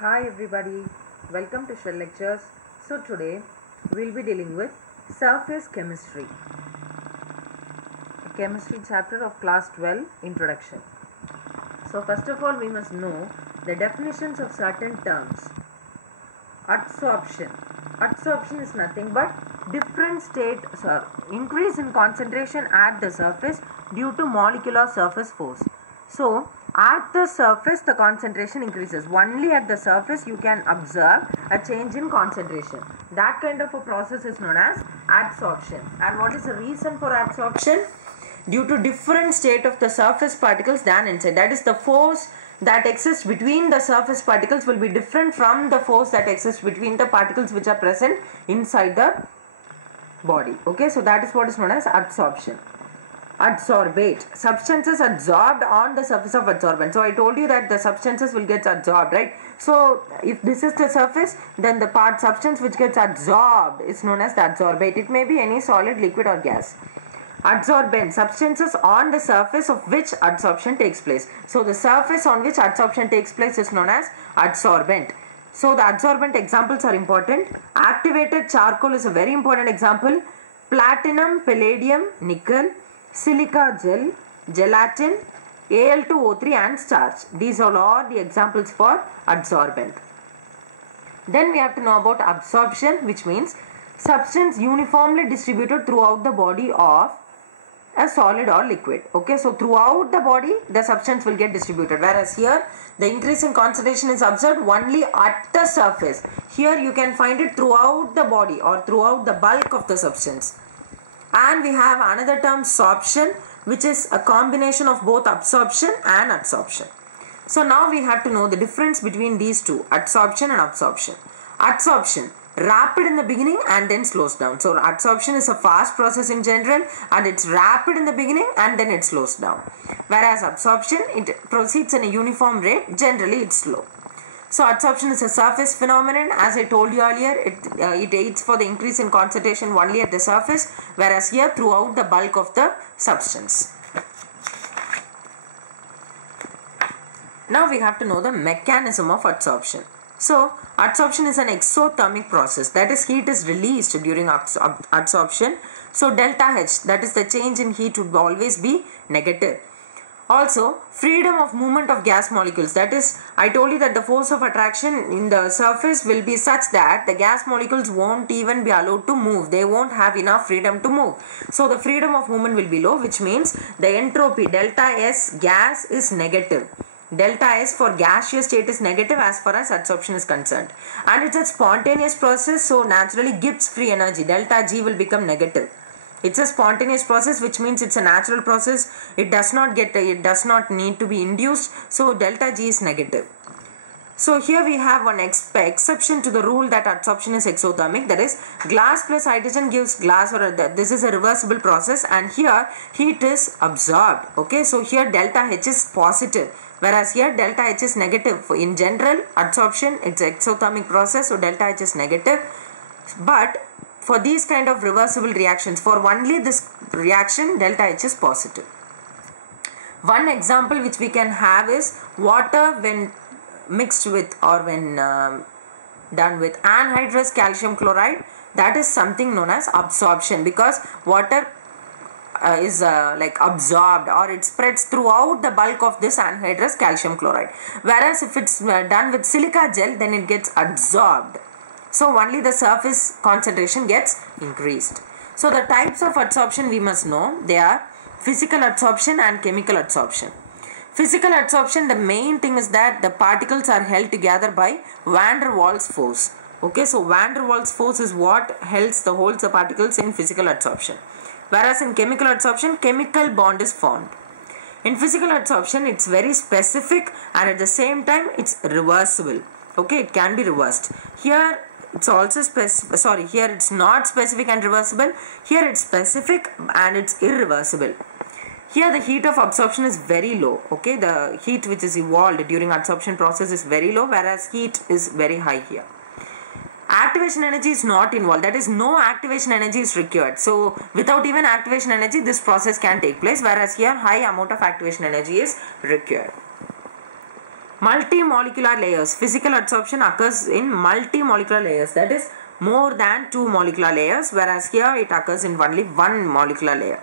Hi everybody, welcome to Shell Lectures. So today we'll be dealing with surface chemistry, a chemistry chapter of class 12 introduction. So first of all we must know the definitions of certain terms. Adsorption. Adsorption is nothing but different increase in concentration at the surface due to molecular surface force. So at the surface the concentration increases. Only at the surface you can observe a change in concentration. That kind of a process is known as adsorption. And what is the reason for adsorption? Due to different state of the surface particles than inside. That is, the force that exists between the surface particles will be different from the force that exists between the particles which are present inside the body. Okay, so that is what is known as adsorption. Adsorbate. Substances adsorbed on the surface of adsorbent. So I told you that the substances will get adsorbed, right? So if this is the surface, then the substance which gets adsorbed is known as the adsorbate. It may be any solid, liquid or gas. Adsorbent. Substances on the surface of which adsorption takes place. So the surface on which adsorption takes place is known as adsorbent. So the adsorbent examples are important. Activated charcoal is a very important example. Platinum, palladium, nickel, silica gel, gelatin, Al2O3 and starch. These all are the examples for adsorbent. Then we have to know about absorption, which means substance uniformly distributed throughout the body of a solid or liquid. Okay, so throughout the body the substance will get distributed, whereas here the increase in concentration is observed only at the surface. Here you can find it throughout the body or throughout the bulk of the substance. And we have another term, sorption, which is a combination of both absorption and adsorption. So now we have to know the difference between these two, adsorption and absorption. Adsorption, rapid in the beginning and then slows down. So adsorption is a fast process in general and it's rapid in the beginning and then it slows down. Whereas absorption, it proceeds in a uniform rate, generally it's slow. So adsorption is a surface phenomenon. As I told you earlier, it aids for the increase in concentration only at the surface, whereas here throughout the bulk of the substance. Now we have to know the mechanism of adsorption. So adsorption is an exothermic process, that is, heat is released during adsorption. So delta H, that is the change in heat, would always be negative. Also, freedom of movement of gas molecules, that is, I told you that the force of attraction in the surface will be such that the gas molecules won't even be allowed to move. They won't have enough freedom to move. So the freedom of movement will be low, which means the entropy delta S gas is negative. Delta S for gaseous state is negative as far as adsorption is concerned. And it's a spontaneous process, so naturally Gibbs free energy, delta G, will become negative. It's a spontaneous process, which means it's a natural process. It does not need to be induced. So delta G is negative. So here we have one exception to the rule that adsorption is exothermic. That is, glass plus hydrogen gives glass, or this is a reversible process, and here heat is absorbed. Okay, so here delta H is positive, whereas here delta H is negative. In general, adsorption, it's an exothermic process, so delta H is negative. But for these kind of reversible reactions, for only this reaction, delta H is positive. One example which we can have is water when mixed with or when done with anhydrous calcium chloride. That is something known as absorption, because water is like absorbed, or it spreads throughout the bulk of this anhydrous calcium chloride. Whereas if it's done with silica gel, then it gets adsorbed. So only the surface concentration gets increased. So the types of adsorption we must know. They are physical adsorption and chemical adsorption. Physical adsorption, the main thing is that the particles are held together by van der Waals force. Okay, so van der Waals force is what holds the particles in physical adsorption. Whereas in chemical adsorption, chemical bond is formed. In physical adsorption, it's very specific and at the same time it's reversible. Okay, it can be reversed. Here it's also here it's not specific and reversible. Here it's specific and it's irreversible. Here the heat of absorption is very low. Okay, the heat which is evolved during adsorption process is very low, whereas heat is very high here. Activation energy is not involved, that is, no activation energy is required. So without even activation energy this process can take place, whereas here high amount of activation energy is required. Multimolecular layers. Physical adsorption occurs in multimolecular layers. That is more than 2 molecular layers, whereas here it occurs in only 1 molecular layer.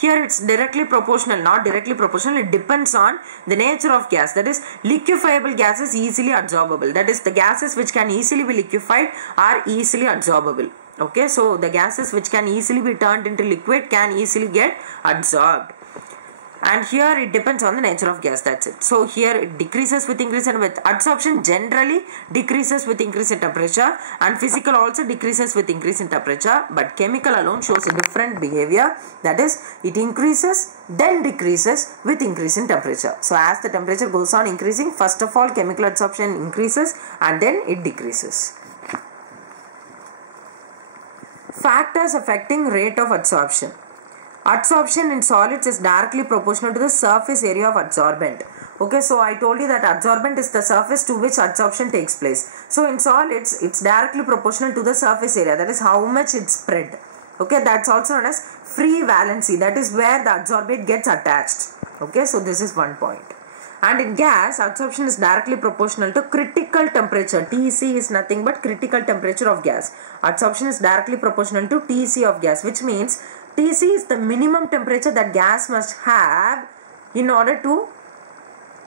Here it's directly proportional, not directly proportional. It depends on the nature of gas. That is, liquefiable gas is easily absorbable. That is, the gases which can easily be liquefied are easily absorbable. Okay, so the gases which can easily be turned into liquid can easily get absorbed. And here it depends on the nature of gas, that's it. So here it decreases with increase and with adsorption generally decreases with increase in temperature, and physical also decreases with increase in temperature, but chemical alone shows a different behavior. That is, it increases then decreases with increase in temperature. So as the temperature goes on increasing, first of all chemical adsorption increases and then it decreases. Factors affecting rate of adsorption. Adsorption in solids is directly proportional to the surface area of adsorbent. Okay, so I told you that adsorbent is the surface to which adsorption takes place. So in solids, it's directly proportional to the surface area. That is how much it's spread. Okay, that's also known as free valency. That is where the adsorbate gets attached. Okay, so this is one point. And in gas, adsorption is directly proportional to critical temperature. TC is nothing but critical temperature of gas. Adsorption is directly proportional to TC of gas, which means TC is the minimum temperature that gas must have in order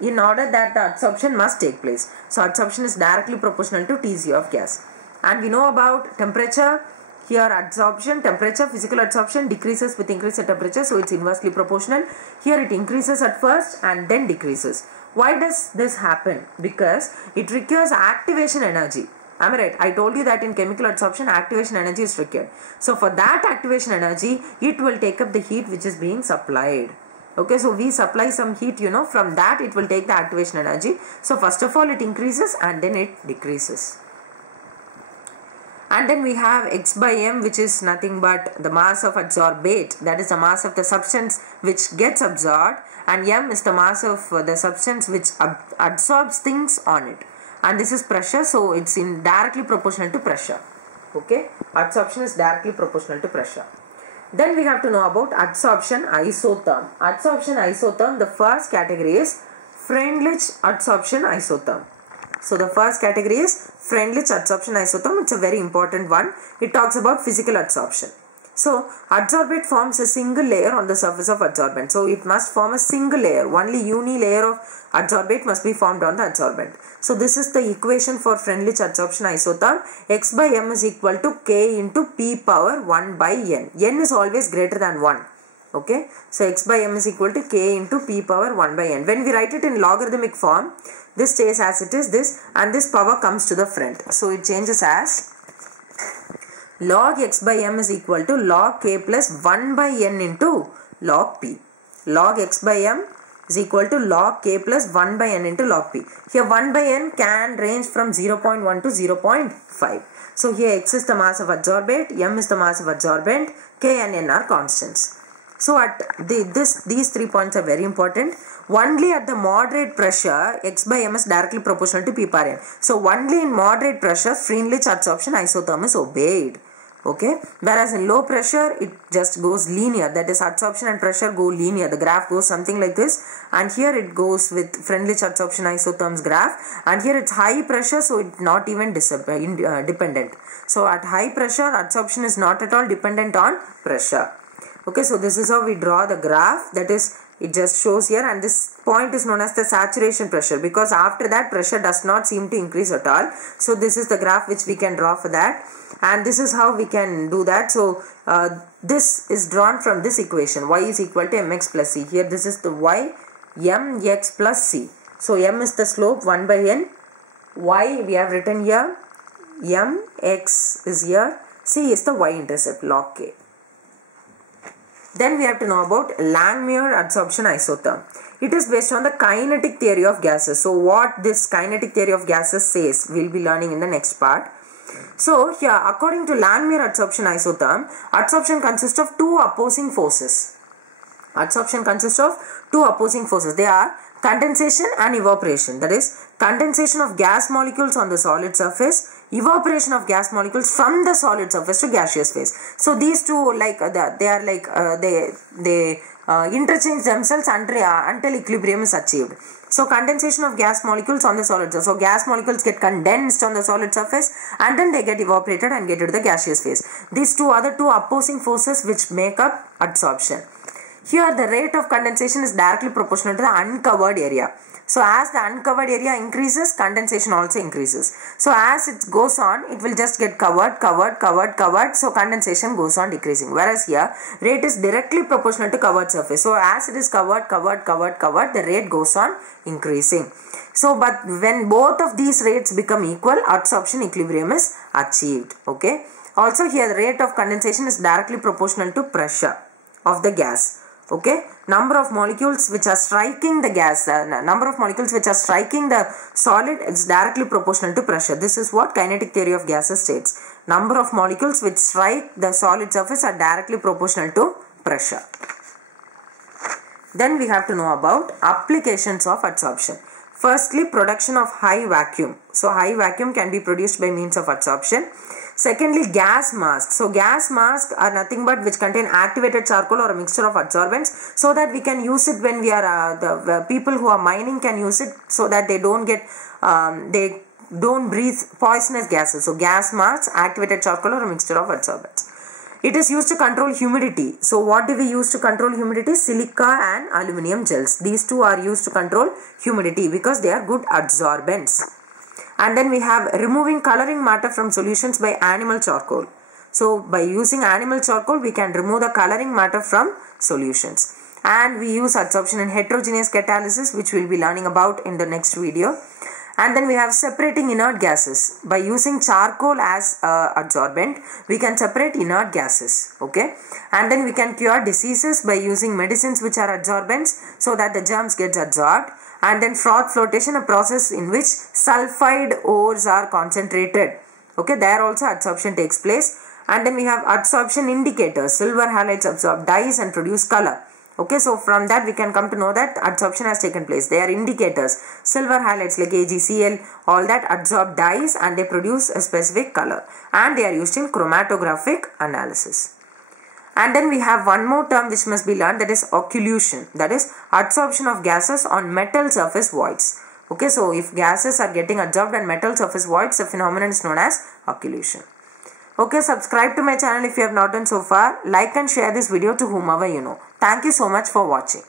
that the adsorption must take place. So adsorption is directly proportional to TC of gas. And we know about temperature. Here adsorption, temperature, physical adsorption decreases with increase in temperature, so it's inversely proportional. Here it increases at first and then decreases. Why does this happen? Because it requires activation energy. Am I right? I told you that in chemical adsorption, activation energy is required. So for that activation energy, it will take up the heat which is being supplied. Okay, so we supply some heat, from that it will take the activation energy. So first of all it increases and then it decreases. And then we have X by M, which is nothing but the mass of adsorbate. That is the mass of the substance which gets absorbed. And M is the mass of the substance which absorbs things on it. And this is pressure, so it's directly proportional to pressure. Okay, adsorption is directly proportional to pressure. Then we have to know about adsorption isotherm. Adsorption isotherm, the first category is Freundlich adsorption isotherm. So the first category is Freundlich adsorption isotherm. It's a very important one. It talks about physical adsorption. So adsorbate forms a single layer on the surface of adsorbent. So it must form a single layer. Only unilayer of adsorbate must be formed on the adsorbent. So this is the equation for Freundlich adsorption isotherm. X by M is equal to K into P power 1 by N. N is always greater than 1. Okay. So X by M is equal to K into P power 1 by N. When we write it in logarithmic form, this stays as it is, this, and this power comes to the front. So it changes as log X by M is equal to log K plus 1 by N into log P. Log X by M is equal to log K plus 1 by N into log P. Here 1 by N can range from 0.1 to 0.5. So here X is the mass of adsorbate, M is the mass of adsorbent, K and N are constants. So at these 3 points are very important. Only at the moderate pressure, X by M is directly proportional to P per N. So only in moderate pressure, Freundlich adsorption isotherm is obeyed. Okay, whereas in low pressure it just goes linear, that is adsorption and pressure go linear. The graph goes something like this, and here it goes with Freundlich adsorption isotherm's graph, and here it's high pressure, so it's not even dependent. So at high pressure adsorption is not at all dependent on pressure. Okay, so this is how we draw the graph, that is it just shows here, and this point is known as the saturation pressure because after that pressure does not seem to increase at all. So this is the graph which we can draw for that, and this is how we can do that. So this is drawn from this equation, y is equal to mx plus c. Here this is the y, mx plus c. So m is the slope 1 by n, y we have written here, mx is here, c is the y-intercept log k. Then we have to know about Langmuir adsorption isotherm. It is based on the kinetic theory of gases. So what this kinetic theory of gases says, we will be learning in the next part. So here, according to Langmuir adsorption isotherm, adsorption consists of two opposing forces. Adsorption consists of two opposing forces. They are condensation and evaporation. That is, condensation of gas molecules on the solid surface, evaporation of gas molecules from the solid surface to gaseous phase. So these two they interchange themselves until equilibrium is achieved. So condensation of gas molecules on the solid surface. So gas molecules get condensed on the solid surface and then they get evaporated and get into the gaseous phase. These two are the two opposing forces which make up adsorption. Here the rate of condensation is directly proportional to the uncovered area. So as the uncovered area increases, condensation also increases. So as it goes on, it will just get covered. So condensation goes on decreasing. Whereas here, rate is directly proportional to covered surface. So as it is covered, the rate goes on increasing. So but when both of these rates become equal, adsorption equilibrium is achieved. Okay. Also here the rate of condensation is directly proportional to pressure of the gas. Okay, number of molecules which are striking the gas, number of molecules which are striking the solid is directly proportional to pressure. This is what kinetic theory of gases states. Number of molecules which strike the solid surface are directly proportional to pressure. Then we have to know about applications of adsorption. Firstly, production of high vacuum. So high vacuum can be produced by means of adsorption. Secondly, gas masks. So gas masks are nothing but which contain activated charcoal or a mixture of adsorbents, so that we can use it when we are the people who are mining can use it, so that they don't get they don't breathe poisonous gases. So gas masks, activated charcoal or a mixture of adsorbents. It is used to control humidity. So what do we use to control humidity? Silica and aluminum gels. These two are used to control humidity because they are good adsorbents. And then we have removing coloring matter from solutions by animal charcoal. So by using animal charcoal, we can remove the coloring matter from solutions. And we use adsorption in heterogeneous catalysis, which we will be learning about in the next video. And then we have separating inert gases. By using charcoal as adsorbent, we can separate inert gases. Okay. And then we can cure diseases by using medicines which are adsorbents, so that the germs gets adsorbed. And then froth flotation, a process in which sulfide ores are concentrated. Okay, there also adsorption takes place. And then we have adsorption indicators. Silver halides absorb dyes and produce color. Okay, so from that we can come to know that adsorption has taken place. They are indicators. Silver halides like AgCl, all that adsorb dyes and they produce a specific color. And they are used in chromatographic analysis. And then we have one more term which must be learned, that is occlusion. That is adsorption of gases on metal surface voids. Okay, so if gases are getting adsorbed on metal surface voids, the phenomenon is known as occlusion. Okay, subscribe to my channel if you have not done so far. Like and share this video to whomever you know. Thank you so much for watching.